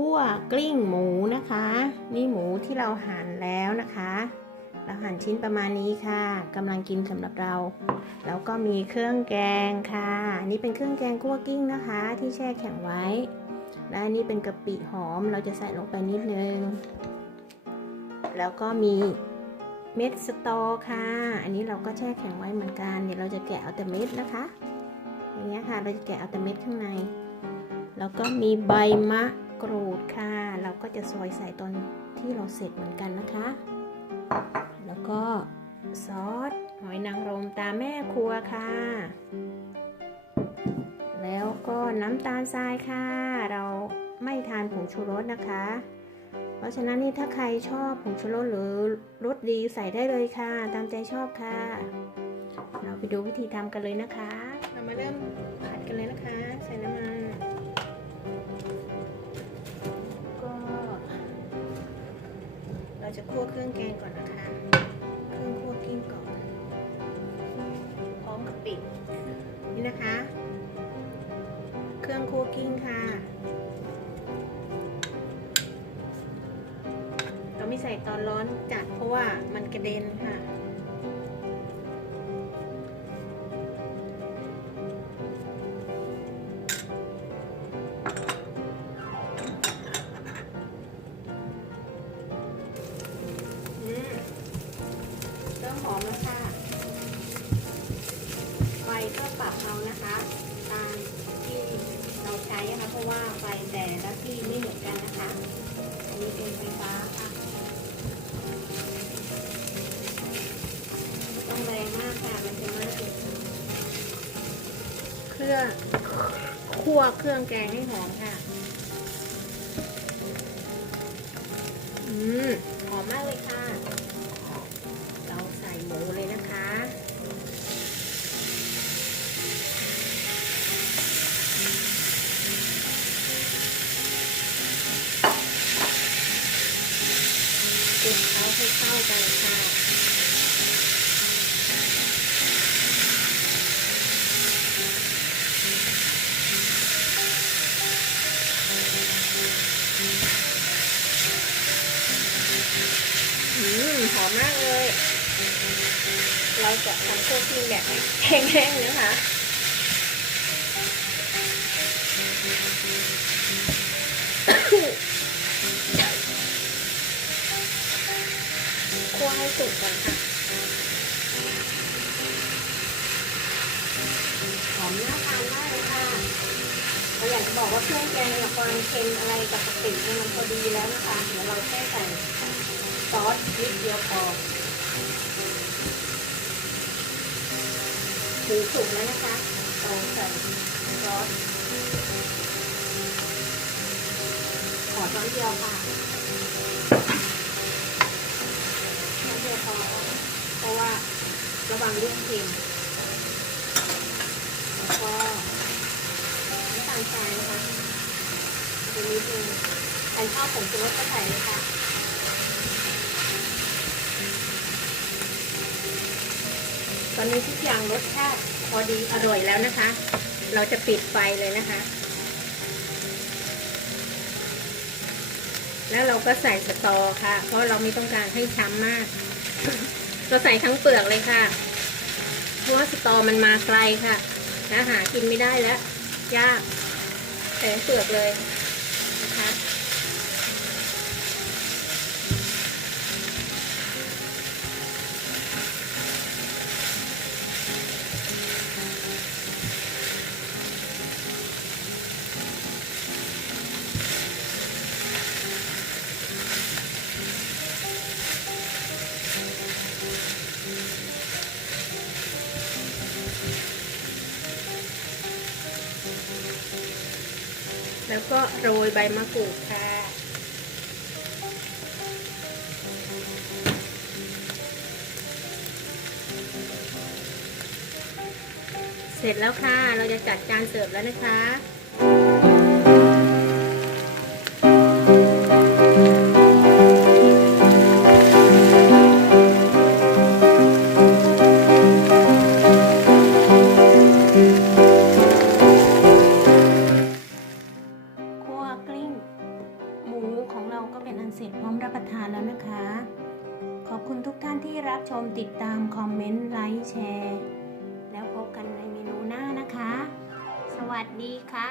คั่วกลิ้งหมูนะคะ นี่หมูที่เราหั่นแล้วนะคะ เราหั่นชิ้นประมาณนี้ค่ะกำลังกินสำหรับเรา แล้วก็มีเครื่องแกงค่ะ นี่เป็นเครื่องแกงคั่วกลิ้งนะคะ ที่แช่แข็งไว้ และนนี้เป็นกะปิหอมเราจะใส่ลงไปนิดนึง แล้วก็มีเม็ดสตอค่ะ อันนี้เราก็แช่แข็งไว้เหมือนกัน เดี๋ยวเราจะแกะเอาแต่เม็ดนะคะ อย่างเงี้ยค่ะ เราจะแกะเอาแต่เม็ดข้างใน แล้วก็มีใบมะ กรูดค่ะ เราก็จะซอยใส่ตอนที่เราเสร็จเหมือนกันนะคะ แล้วก็ซอสหอยนางรมตาแม่ครัวค่ะ แล้วก็น้ำตาลทรายค่ะ เราไม่ทานผงชูรสนะคะ เพราะฉะนั้นนี่ถ้าใครชอบผงชูรสหรือรสดีใส่ได้เลยค่ะ ตามใจชอบค่ะ เราไปดูวิธีทำกันเลยนะคะ เรามาเริ่มผัดกันเลยนะคะ ใส่น้ำมัน เราจะคั่วเครื่องแกงก่อนนะคะ เครื่องคั่วกิ้งก่อน พร้อมกับปิดนี่นะคะ เครื่องคั่วกิ้งค่ะ เราไม่ใส่ตอนร้อนจัดเพราะว่ามันกระเด็นค่ะ หอมแล้วค่ะไฟก็ปรับเอานะคะ ตามที่เราใช้นะคะเพราะว่าไฟแต่ละที่ไม่เหมือนกันนะคะ อันนี้เป็นไฟฟ้าค่ะ ต้องแรงมากค่ะ มันจะไหม้เครื่องคั่วเครื่องแกงให้หอมค่ะ อืม หอมมากเลยค่ะ หมูเลยนะคะคลุกเคล้าให้เข้ากันค่ะอืมหอมมากเลย เราจะทำโคกกิ้งแบบแห้งๆนะคะคั่วให้สุกก่อนค่ะหอมน่าทานมากเลยค่ะเราอยากจะบอกว่าเครื่องแกงกับความเค็มอะไรกับกะปิเนี่ยมันพอดีแล้วนะคะ เดี๋ยวเราแค่ใส่ซอสนิดเดียวพอ หมูสุกแล้วนะคะเราใส่ซอสขอช้อนเดียวค่ะไม่ใช่พอเพราะว่าระวังเรื่องเค็มแล้วก็น้ำตาลทรายนะคะตัวนี้เป็นใครชอบผงชูรสก็ใส่เลยค่ะ อนนี้ทุกอย่างรสชาติพอดีอร่อยแล้วนะคะ เราจะปิดไฟเลยนะคะ แล้วเราก็ใส่สตอค่ะ เพราะเราไม่ต้องการให้ช้ำมาก เราใส่ทั้งเปลือกเลยค่ะ เพราะว่าสตอมันมาไกลค่ะแล้วหากินไม่ได้แล้ว ยาก ใส่เปลือกเลยนะคะ แล้วก็โรยใบมะกรูดค่ะ เสร็จแล้วค่ะ เราจะจัดจานเสิร์ฟแล้วนะคะ ชมติดตามคอมเมนต์ไลค์แชร์ แล้วพบกันในเมนูหน้านะคะ สวัสดีค่ะ